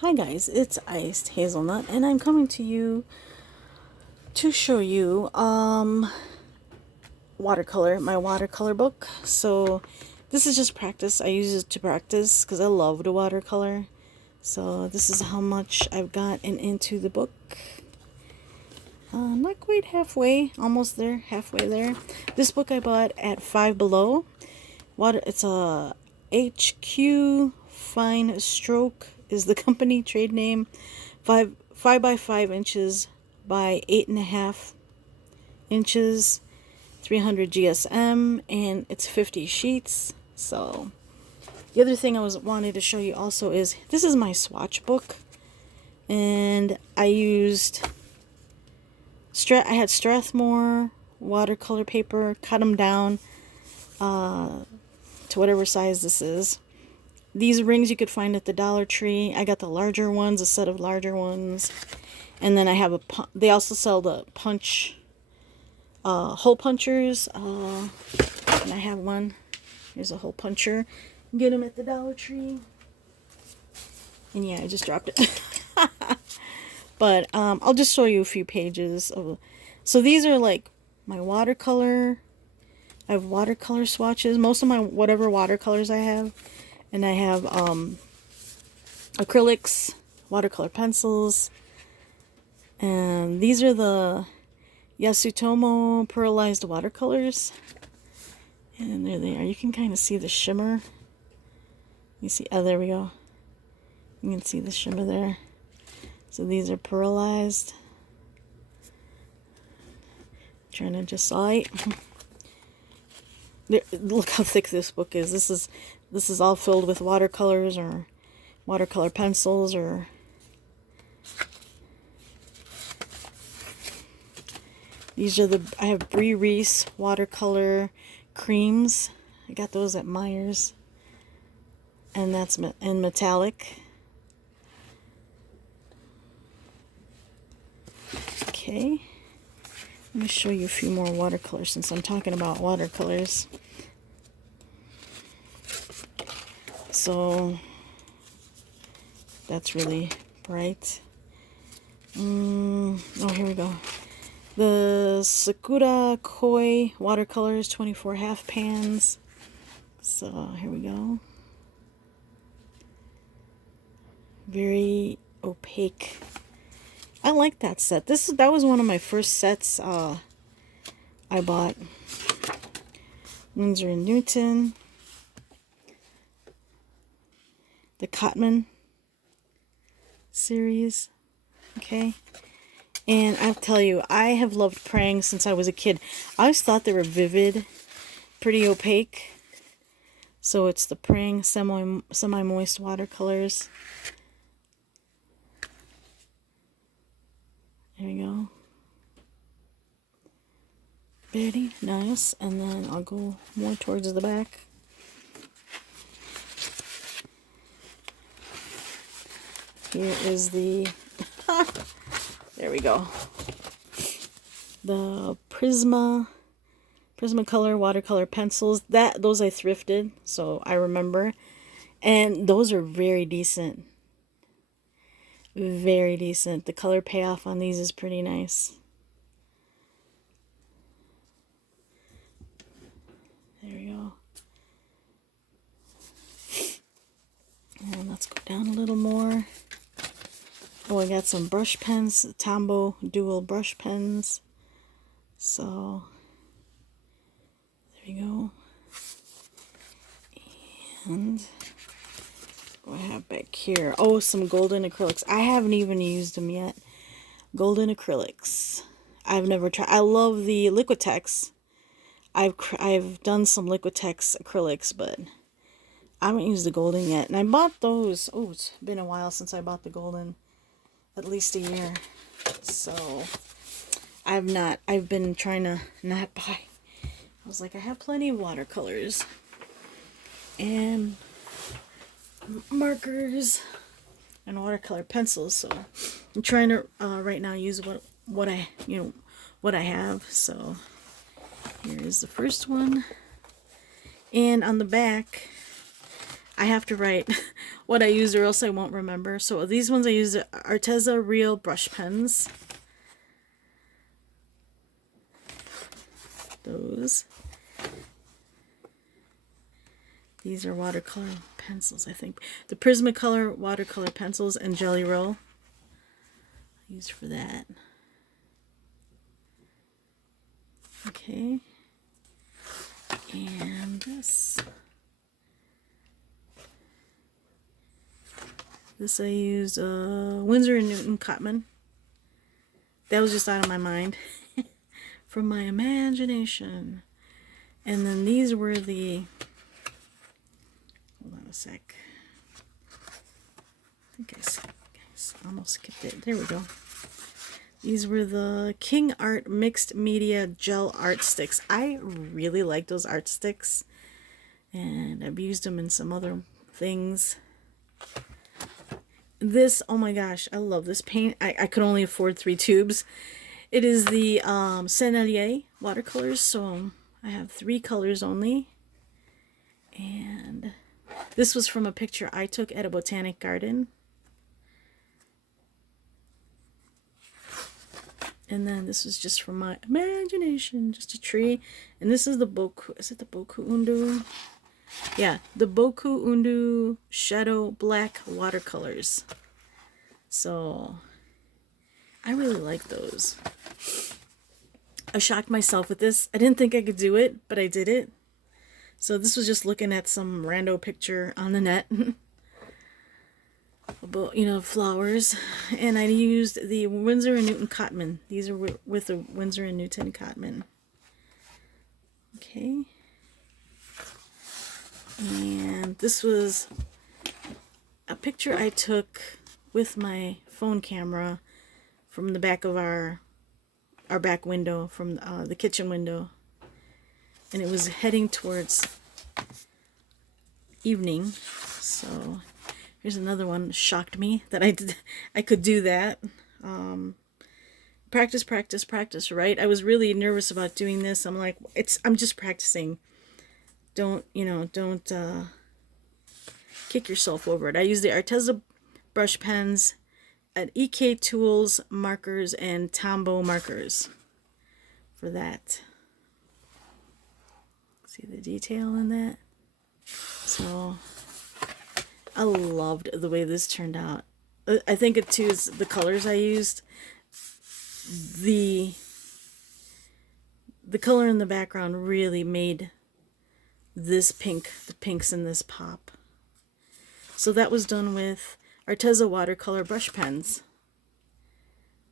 Hi guys, it's IcedHazelnut and I'm coming to you to show you my watercolor book. So this is just practice. I use it to practice because I love to watercolor. So this is how much I've gotten into the book. Not quite halfway, almost there, halfway there. This book I bought at Five Below. It's a HQ Fine Stroke is the company trade name. 5 by 5 inches by 8.5 inches, 300 GSM, and it's 50 sheets. So the other thing I wanted to show you also is this is my swatch book, and I had Strathmore watercolor paper, cut them down to whatever size this is. These rings you could find at the Dollar Tree. I got the larger ones, a set of larger ones. And then I have they also sell the hole punchers. And I have one. Here's a hole puncher. Get them at the Dollar Tree. And yeah, I just dropped it. But I'll just show you a few pages of. So these are like my watercolor. I have watercolor swatches. Most of my whatever watercolors I have. And I have acrylics, watercolor pencils, and these are the Yasutomo pearlized watercolors. And there they are. You can kind of see the shimmer. You see, oh, there we go. You can see the shimmer there. So these are pearlized. Trying to just light. Look how thick this book is. This is all filled with watercolors or watercolor pencils or these are I have Brie Reese watercolor creams. I got those at Myers. And that's in metallic. Okay. Let me show you a few more watercolors since I'm talking about watercolors. So that's really bright. Oh, here we go. The Sakura Koi watercolors, 24 half pans. So here we go. Very opaque. I like that set. That was one of my first sets I bought. Winsor & Newton. The Cotman series. Okay. And I'll tell you, I have loved praying since I was a kid. I always thought they were vivid, pretty opaque. So it's the praying semi-moist watercolors. There we go. Very nice. And then I'll go more towards the back. Here is the, there we go. The Prismacolor watercolor pencils. Those I thrifted, so I remember. And those are very decent. Very decent. The color payoff on these is pretty nice. There we go. And let's go down a little more. Oh, I got some brush pens, Tombow dual brush pens. So, there we go. And what do I have back here? Oh, some golden acrylics. I haven't even used them yet. Golden acrylics. I've never tried. I love the Liquitex. I've done some Liquitex acrylics, but I haven't used the golden yet. And I bought those. Oh, it's been a while since I bought the golden. At least a year. So I've been trying to not buy. I was like, I have plenty of watercolors and markers and watercolor pencils, so I'm trying to right now use what I have. So here is the first one, and on the back I have to write what I use or else I won't remember. So these ones I use Arteza Real brush pens. Those. These are watercolor pencils, I think. The Prismacolor watercolor pencils and Jelly Roll. Used for that. Okay. And this. This I used Winsor & Newton Cotman. That was just out of my mind. From my imagination. And then these were the... Hold on a sec. I think I almost skipped it. There we go. These were the King Art Mixed Media Gel Art Sticks. I really like those art sticks. And I've used them in some other things. This, oh my gosh, I love this paint. I could only afford 3 tubes. It is the Sennelier watercolors, so I have 3 colors only. And this was from a picture I took at a botanic garden. And then this was just from my imagination, just a tree. And this is the Boku, is it the Boku Undu? Yeah, the Boku Undu Shadow Black watercolors. So, I really like those. I shocked myself with this. I didn't think I could do it, but I did it. So this was just looking at some rando picture on the net. About, you know, flowers. And I used the Winsor & Newton Cotman. These are with the Winsor & Newton Cotman. Okay. And this was a picture I took with my phone camera from the back of our back window, from the kitchen window. And it was heading towards evening. So here's another one. Shocked me that I could do that. Practice, practice, practice, right? I was really nervous about doing this. I'm like, I'm just practicing. Don't kick yourself over it. I use the Arteza brush pens at EK Tools markers and Tombow markers for that. See the detail in that? So I loved the way this turned out. I think it too is the colors I used. The color in the background really made this pink, the pinks in this pop. So that was done with Arteza watercolor brush pens.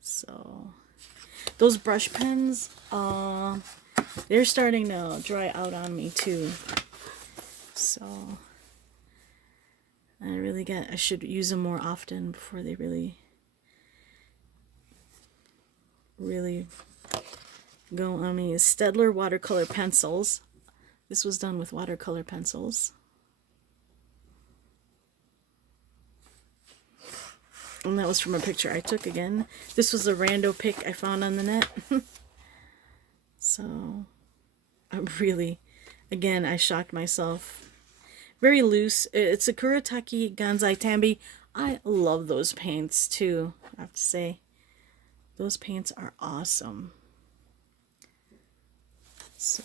So those brush pens, they're starting to dry out on me too. So I should use them more often before they really go on me. Staedtler watercolor pencils. This was done with watercolor pencils. And that was from a picture I took again. This was a rando pic I found on the net. So, I shocked myself. Very loose. It's a Kuretake Gansai Tambi. I love those paints too, I have to say. Those paints are awesome. So,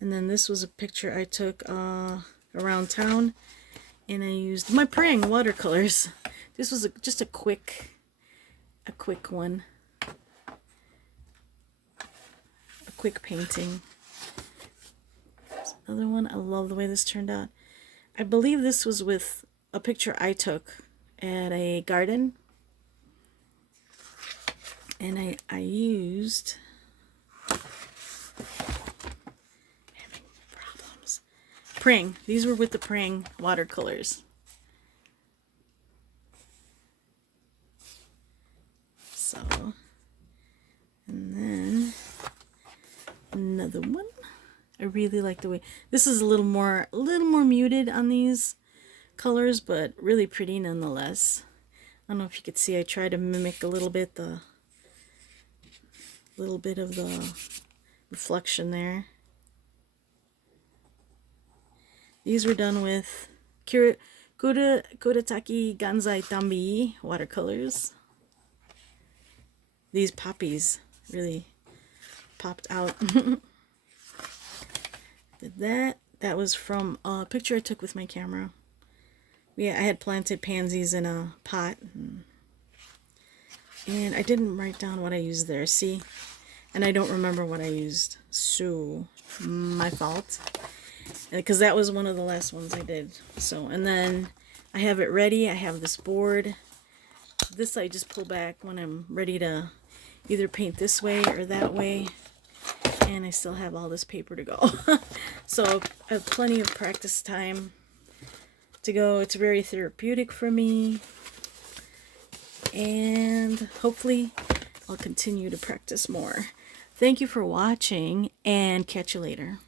and then this was a picture I took around town, and I used my Prang watercolors. This was just a quick one, a quick painting. There's another one. I love the way this turned out. I believe this was with a picture I took at a garden, and I used Prang. These were with the Prang watercolors. So, and then another one. I really like the way this is a little more muted on these colors, but really pretty nonetheless. I don't know if you could see, I try to mimic a little bit of the reflection there. These were done with Kuretake Ganzai Tambi watercolors. These poppies really popped out. Did that. That was from a picture I took with my camera. Yeah, I had planted pansies in a pot. And I didn't write down what I used there. See? And I don't remember what I used. So, my fault. Because that was one of the last ones I did. So, and then I have it ready. I have this board. This I just pull back when I'm ready to either paint this way or that way. And I still have all this paper to go. So I have plenty of practice time to go. It's very therapeutic for me. And hopefully I'll continue to practice more. Thank you for watching, and catch you later.